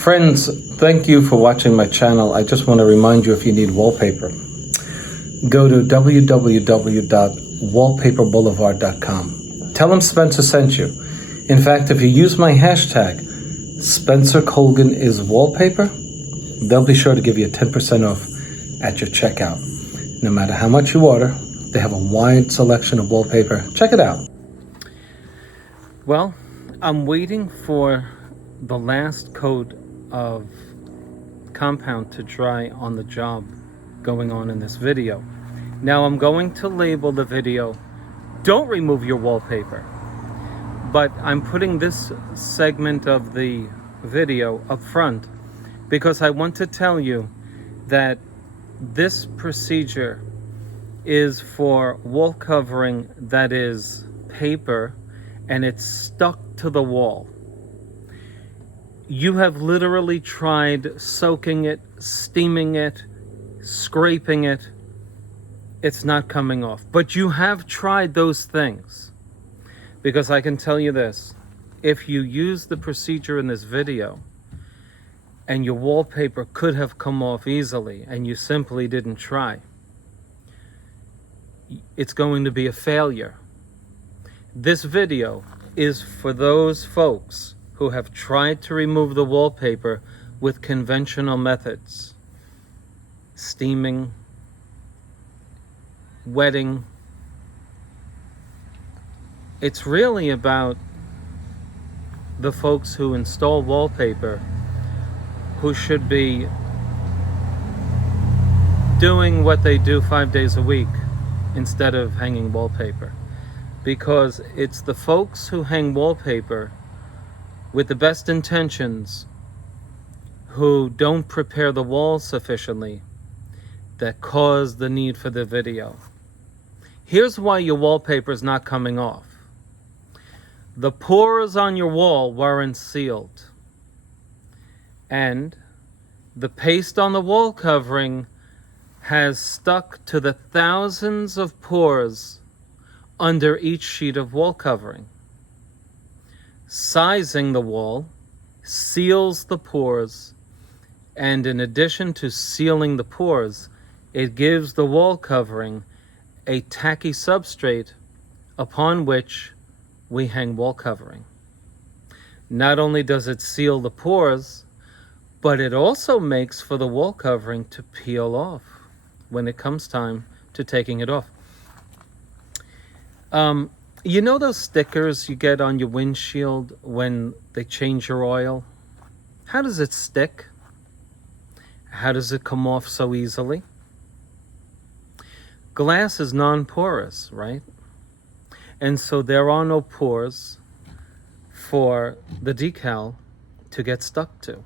Friends, thank you for watching my channel. I just want to remind you, if you need wallpaper, go to www.wallpaperboulevard.com. Tell them Spencer sent you. In fact, if you use my hashtag, Spencer Colgan is wallpaper, they'll be sure to give you a 10% off at your checkout. No matter how much you order, they have a wide selection of wallpaper. Check it out. Well, I'm waiting for the last coat of compound to dry on the job going on in this video. Now I'm going to label the video, "Don't remove your wallpaper," but I'm putting this segment of the video up front because I want to tell you that this procedure is for wall covering that is paper and it's stuck to the wall. You have literally tried soaking it, steaming it, scraping it. It's not coming off. But you have tried those things. Because I can tell you this, if you use the procedure in this video and your wallpaper could have come off easily and you simply didn't try, it's going to be a failure. This video is for those folks who have tried to remove the wallpaper with conventional methods. Steaming, wetting. It's really about the folks who install wallpaper who should be doing what they do 5 days a week instead of hanging wallpaper. Because it's the folks who hang wallpaper with the best intentions, who don't prepare the walls sufficiently, that cause the need for the video. Here's why your wallpaper is not coming off. The pores on your wall weren't sealed, and the paste on the wall covering has stuck to the thousands of pores under each sheet of wall covering. Sizing the wall seals the pores, and in addition to sealing the pores, it gives the wall covering a tacky substrate upon which we hang wall covering. Not only does it seal the pores, but it also makes for the wall covering to peel off when it comes time to taking it off. You know those stickers you get on your windshield when they change your oil? How does it stick? How does it come off so easily? Glass is non-porous, right? And so there are no pores for the decal to get stuck to.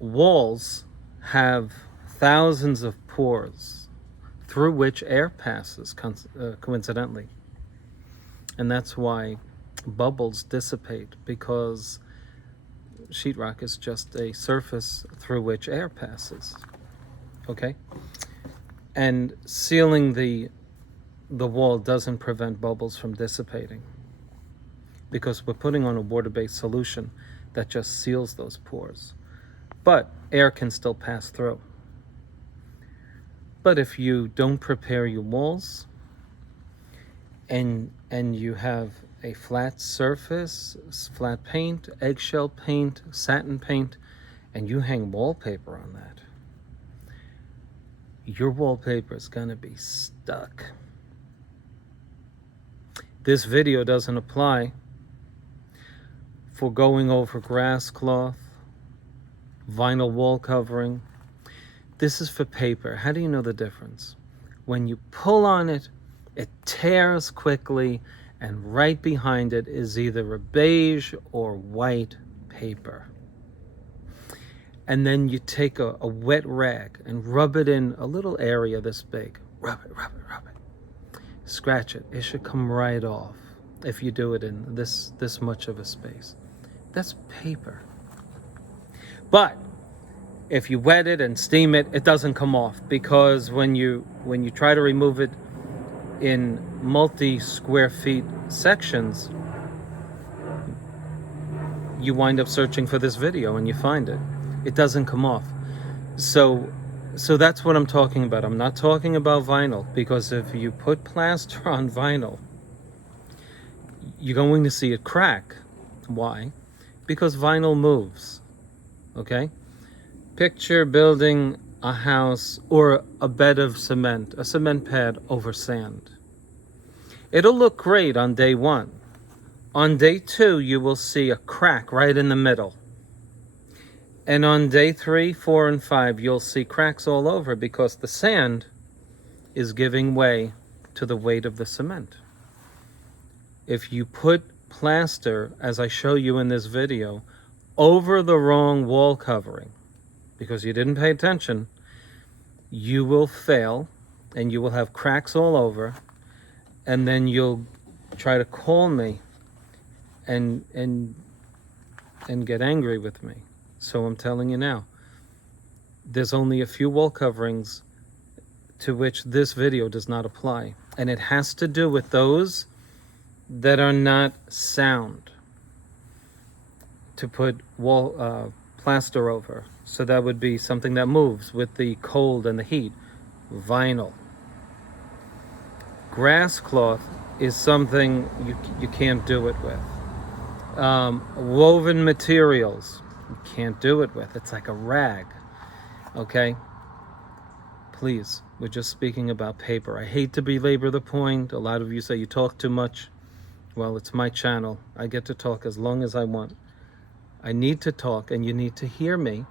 Walls have thousands of pores through which air passes, coincidentally. And that's why bubbles dissipate, because sheetrock is just a surface through which air passes. Okay? And sealing the wall doesn't prevent bubbles from dissipating, because we're putting on a water-based solution that just seals those pores. But air can still pass through. But if you don't prepare your walls and you have a flat surface, flat paint, eggshell paint, satin paint, and you hang wallpaper on that, your wallpaper is going to be stuck. This video doesn't apply for going over grass cloth, vinyl wall covering. This is for paper. How do you know the difference? When you pull on it, it tears quickly, and right behind it is either a beige or white paper. And then you take a wet rag and rub it in a little area this big. Rub it, rub it, rub it. Scratch it. It should come right off if you do it in this much of a space. That's paper. But if you wet it and steam it, it doesn't come off, because when you try to remove it in multi-square feet sections, you wind up searching for this video and you find it. It doesn't come off. So that's what I'm talking about. I'm not talking about vinyl, because if you put plaster on vinyl, you're going to see it crack. Why? Because vinyl moves. Okay? Picture building a house or a bed of cement, a cement pad over sand. It'll look great on day 1. On day 2, you will see a crack right in the middle. And on day 3, 4, and 5, you'll see cracks all over, because the sand is giving way to the weight of the cement. If you put plaster, as I show you in this video, over the wrong wall covering, because you didn't pay attention, you will fail and you will have cracks all over, and then you'll try to call me and get angry with me. So I'm telling you now, there's only a few wall coverings to which this video does not apply. And it has to do with those that are not sound to put wall plaster over. So that would be something that moves with the cold and the heat. Vinyl. Grass cloth is something you can't do it with. Woven materials, you can't do it with. It's like a rag. Okay? Please, we're just speaking about paper. I hate to belabor the point. A lot of you say you talk too much. Well, it's my channel. I get to talk as long as I want. I need to talk, and you need to hear me,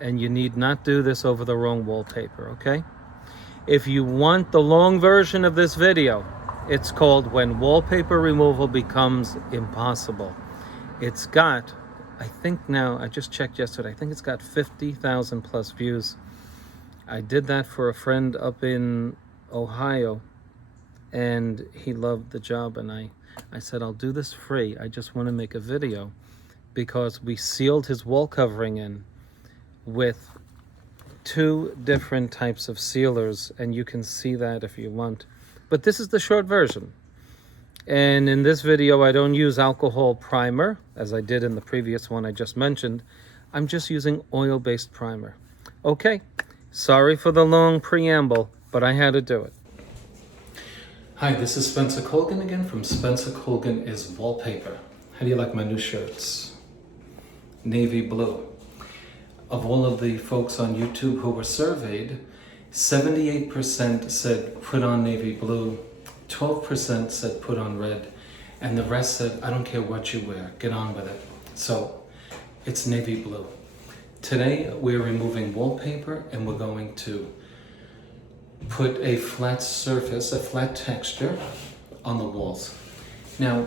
and you need not do this over the wrong wallpaper, okay? If you want the long version of this video, it's called When Wallpaper Removal Becomes Impossible. It's got, I think now, I just checked yesterday, I think it's got 50,000 plus views. I did that for a friend up in Ohio, and he loved the job, and I said, I'll do this free. I just want to make a video, because we sealed his wall covering in with 2 different types of sealers, and you can see that if you want. But this is the short version. And in this video, I don't use alcohol primer, as I did in the previous one I just mentioned. I'm just using oil-based primer. Okay, sorry for the long preamble, but I had to do it. Hi, this is Spencer Colgan again from Spencer Colgan is Wallpaper. How do you like my new shirts? Navy blue. Of all of the folks on YouTube who were surveyed, 78% said put on navy blue, 12% said put on red, and the rest said, I don't care what you wear, get on with it. So, it's navy blue. Today, we're removing wallpaper, and we're going to put a flat surface, a flat texture on the walls. Now,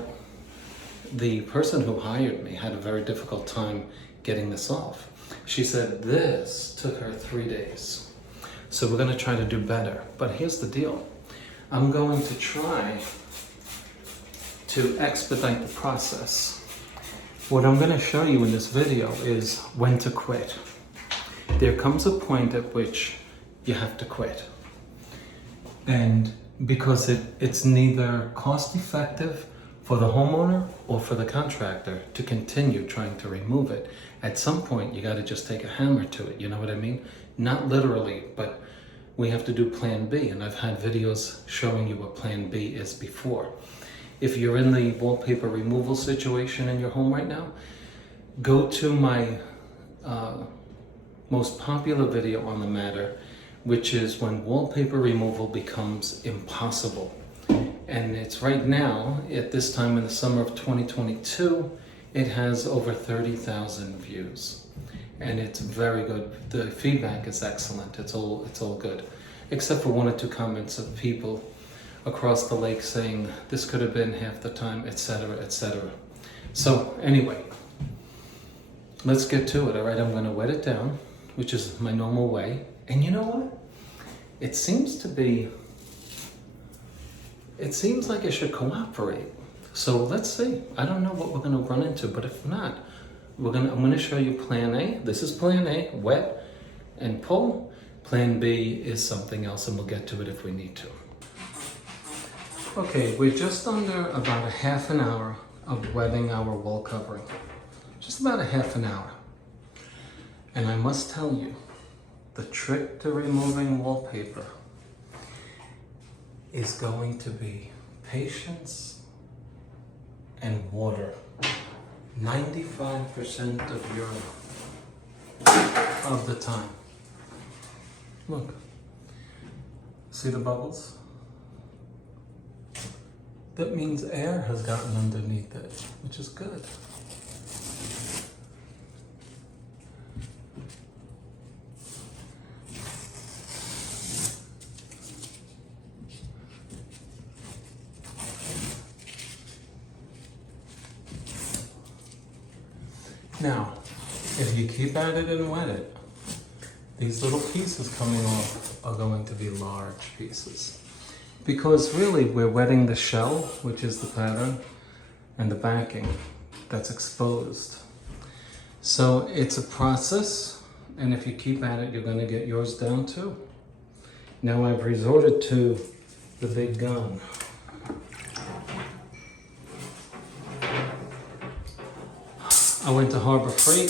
the person who hired me had a very difficult time getting this off. She said this took her 3 days. So we're going to try to do better. But here's the deal. I'm going to try to expedite the process. What I'm going to show you in this video is when to quit. There comes a point at which you have to quit. And because it's neither cost effective for the homeowner or for the contractor to continue trying to remove it. At some point, you got to just take a hammer to it, you know what I mean? Not literally, but we have to do plan B, and I've had videos showing you what plan B is before. If you're in the wallpaper removal situation in your home right now, go to my most popular video on the matter, which is when wallpaper removal becomes impossible. And it's right now, at this time in the summer of 2022, it has over 30,000 views. And it's very good. The feedback is excellent. It's all good. Except for 1 or 2 comments of people across the lake saying this could have been half the time, etc., etc. So anyway, let's get to it, all right? I'm going to wet it down, which is my normal way. And you know what? It seems like it should cooperate. So let's see. I don't know what we're going to run into, but if not, I'm going to show you plan A. This is plan A, wet and pull. Plan B is something else, and we'll get to it if we need to. Okay, we're just under about a half an hour of wetting our wall covering. just about a half an hour. And I must tell you, the trick to removing wallpaper is going to be patience and water. 95% of the time. Look, see the bubbles? That means air has gotten underneath it, which is good. Now, if you keep at it and wet it, these little pieces coming off are going to be large pieces. Because really we're wetting the shell, which is the pattern, and the backing that's exposed. So it's a process, and if you keep at it, you're going to get yours down too. Now I've resorted to the big gun. I went to Harbor Freight.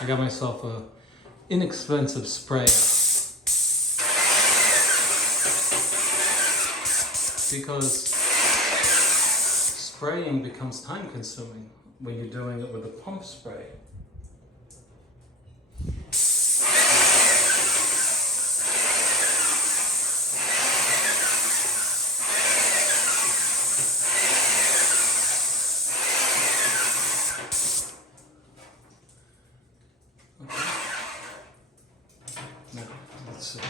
I got myself a inexpensive sprayer. Because spraying becomes time consuming when you're doing it with a pump spray. Now, let's see.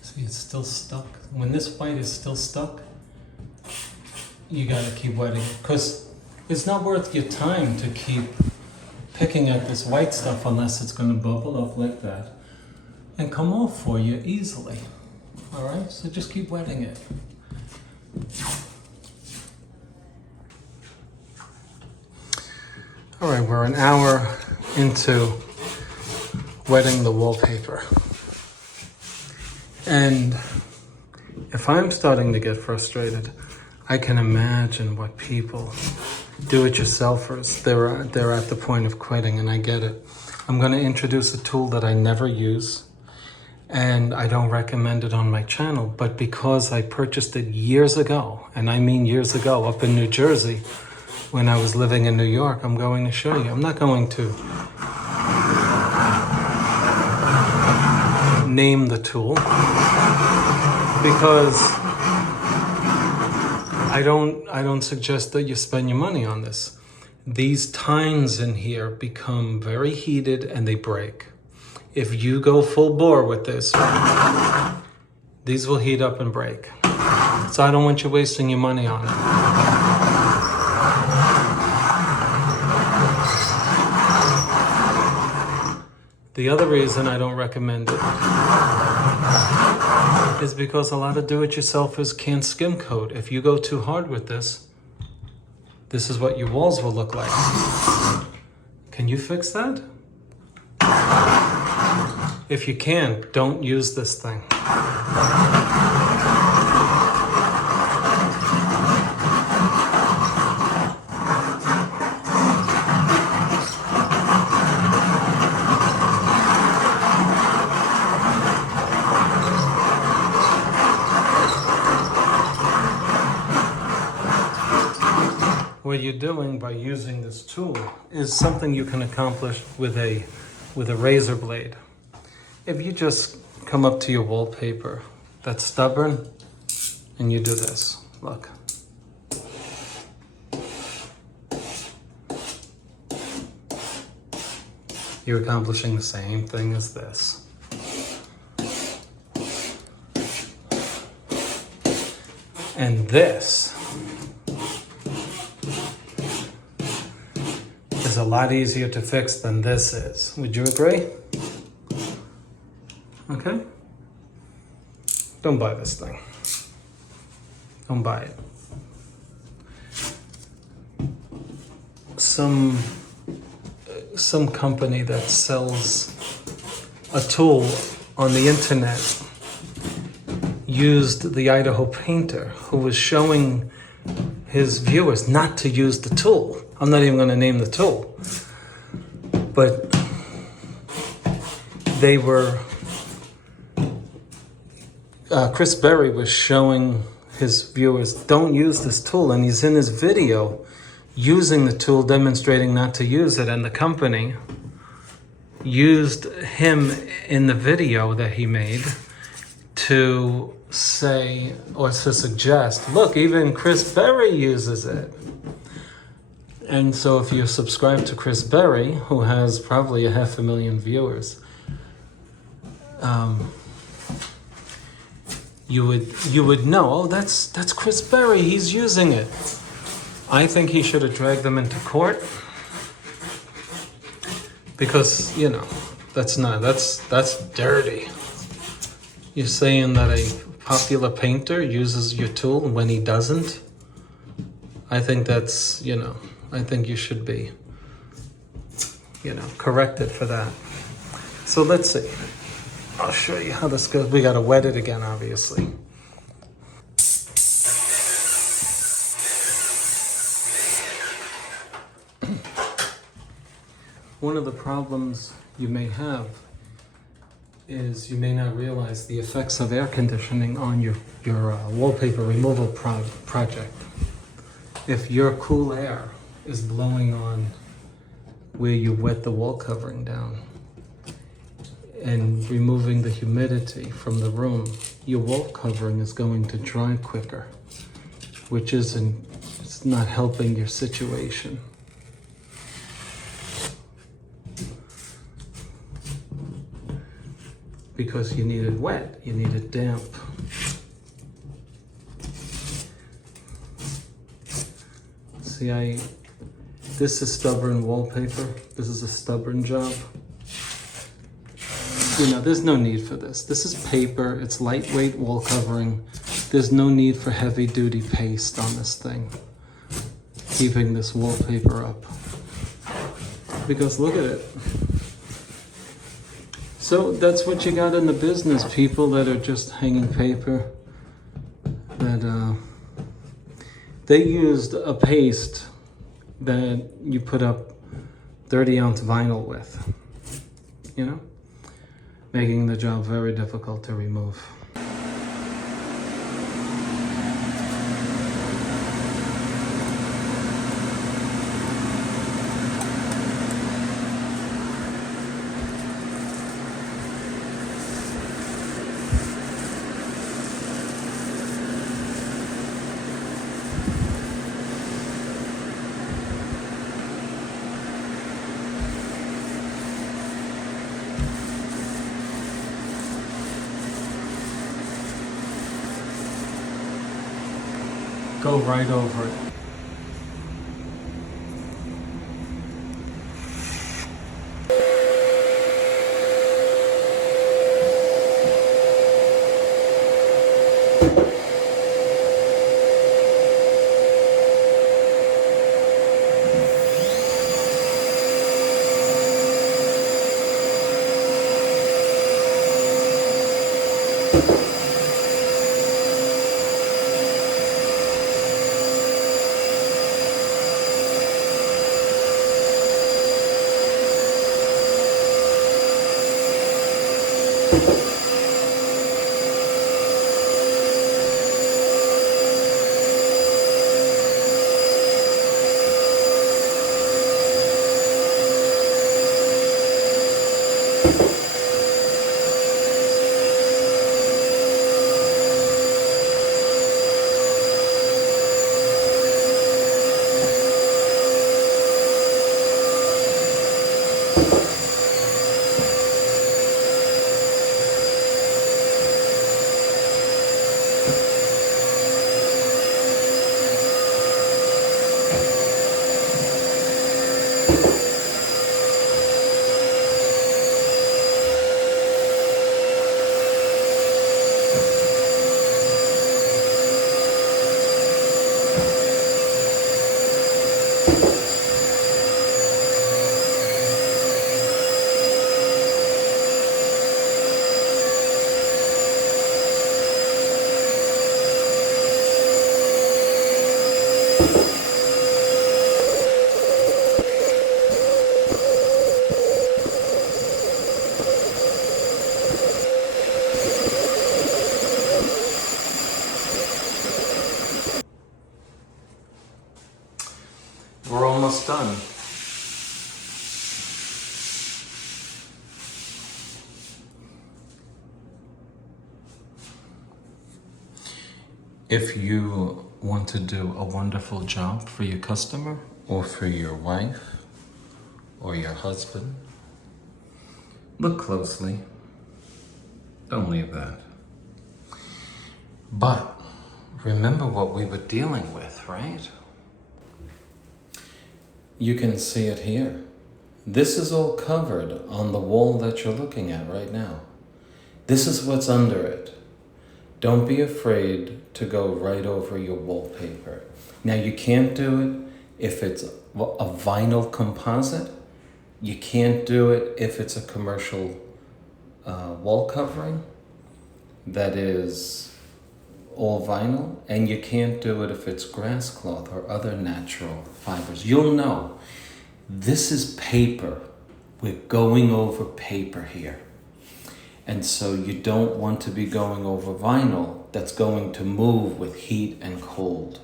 See, it's still stuck. When this white is still stuck, you gotta keep wetting it, because it's not worth your time to keep picking at this white stuff unless it's gonna bubble up like that and come off for you easily. All right, so just keep wetting it. All right, we're an hour into wetting the wallpaper. And if I'm starting to get frustrated, I can imagine what people, do-it-yourselfers, they're at the point of quitting, and I get it. I'm gonna introduce a tool that I never use, and I don't recommend it on my channel, but because I purchased it years ago, and I mean years ago, up in New Jersey, when I was living in New York, I'm going to show you. I'm not going to name the tool, because I don't suggest that you spend your money on this. These tines in here become very heated and they break. If you go full bore with this, these will heat up and break. So I don't want you wasting your money on it. The other reason I don't recommend it is because a lot of do-it-yourselfers can't skim coat. If you go too hard with this, this is what your walls will look like. Can you fix that? If you can't, don't use this thing. What you're doing by using this tool is something you can accomplish with a razor blade. If you just come up to your wallpaper that's stubborn and you do this, look. You're accomplishing the same thing as this. And this is a lot easier to fix than this is. Would you agree? Okay? Don't buy this thing. Don't buy it. Some some company that sells a tool on the internet used the Idaho painter who was showing his viewers not to use the tool. I'm not even going to name the tool. But they were... Chris Berry was showing his viewers, don't use this tool. And he's in his video using the tool, demonstrating not to use it. And the company used him in the video that he made to say, or to suggest, look, even Chris Berry uses it. And so if you subscribe to Chris Berry, who has probably 500,000 viewers, you would know, oh, that's Chris Berry, he's using it. I think he should have dragged them into court, because, you know, that's dirty. You're saying that a popular painter uses your tool when he doesn't? I think that's, you know, I think you should be, you know, corrected for that. So let's see. I'll show you how this goes. We gotta wet it again, obviously. One of the problems you may have is you may not realize the effects of air conditioning on your wallpaper removal project. If your cool air is blowing on where you wet the wall covering down and removing the humidity from the room, your wall covering is going to dry quicker, which it's not helping your situation. Because you need it wet, you need it damp. See, this is stubborn wallpaper. This is a stubborn job. You know, there's no need for this. This is paper, it's lightweight wall covering. There's no need for heavy duty paste on this thing, keeping this wallpaper up. Because look at it. So that's what you got in the business, people that are just hanging paper. That they used a paste that you put up 30-ounce vinyl with, you know, making the job very difficult to remove. Go right over it. almost done. If you want to do a wonderful job for your customer or for your wife or your husband, look closely. Don't leave that. But remember what we were dealing with, right? You can see it here. This is all covered on the wall that you're looking at right now. This is what's under it. Don't be afraid to go right over your wallpaper. Now you can't do it if it's a vinyl composite. You can't do it if it's a commercial wall covering that is all vinyl, and you can't do it if it's grass cloth or other natural fibers. You'll know this is paper. We're going over paper here. And so you don't want to be going over vinyl that's going to move with heat and cold.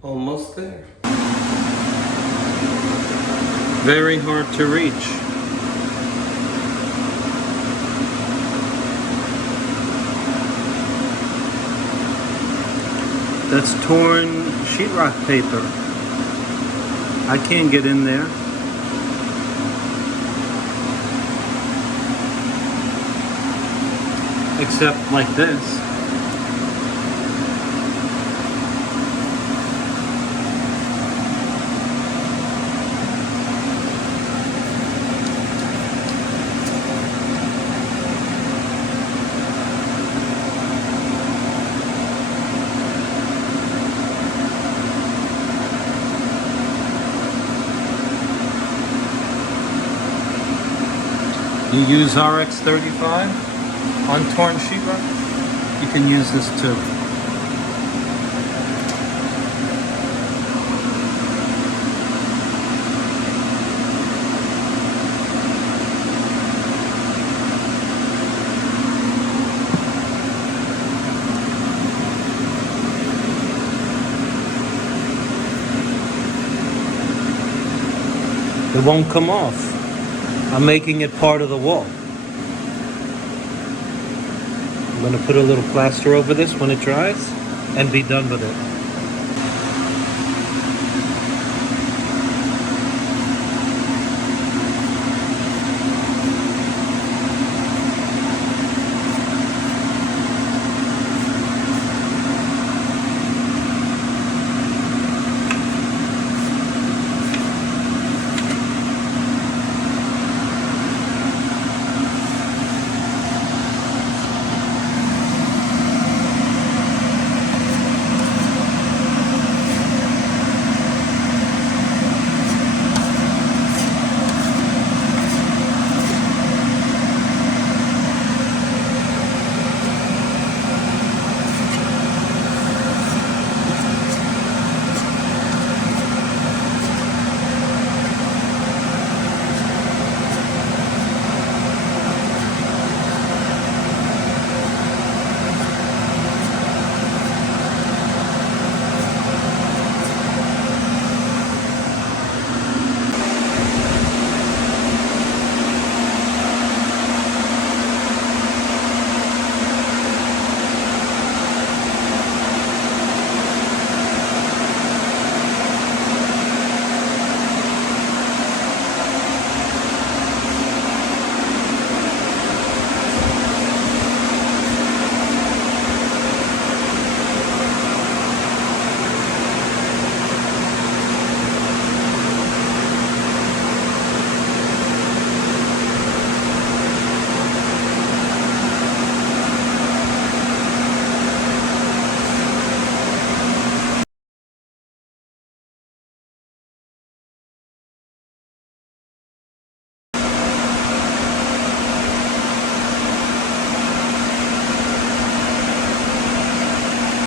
Almost there. Very hard to reach. That's torn sheetrock paper. I can't get in there. Except like this. You use RX-35 on torn sheetrock, you can use this too. It won't come off. I'm making it part of the wall. I'm going to put a little plaster over this when it dries and be done with it.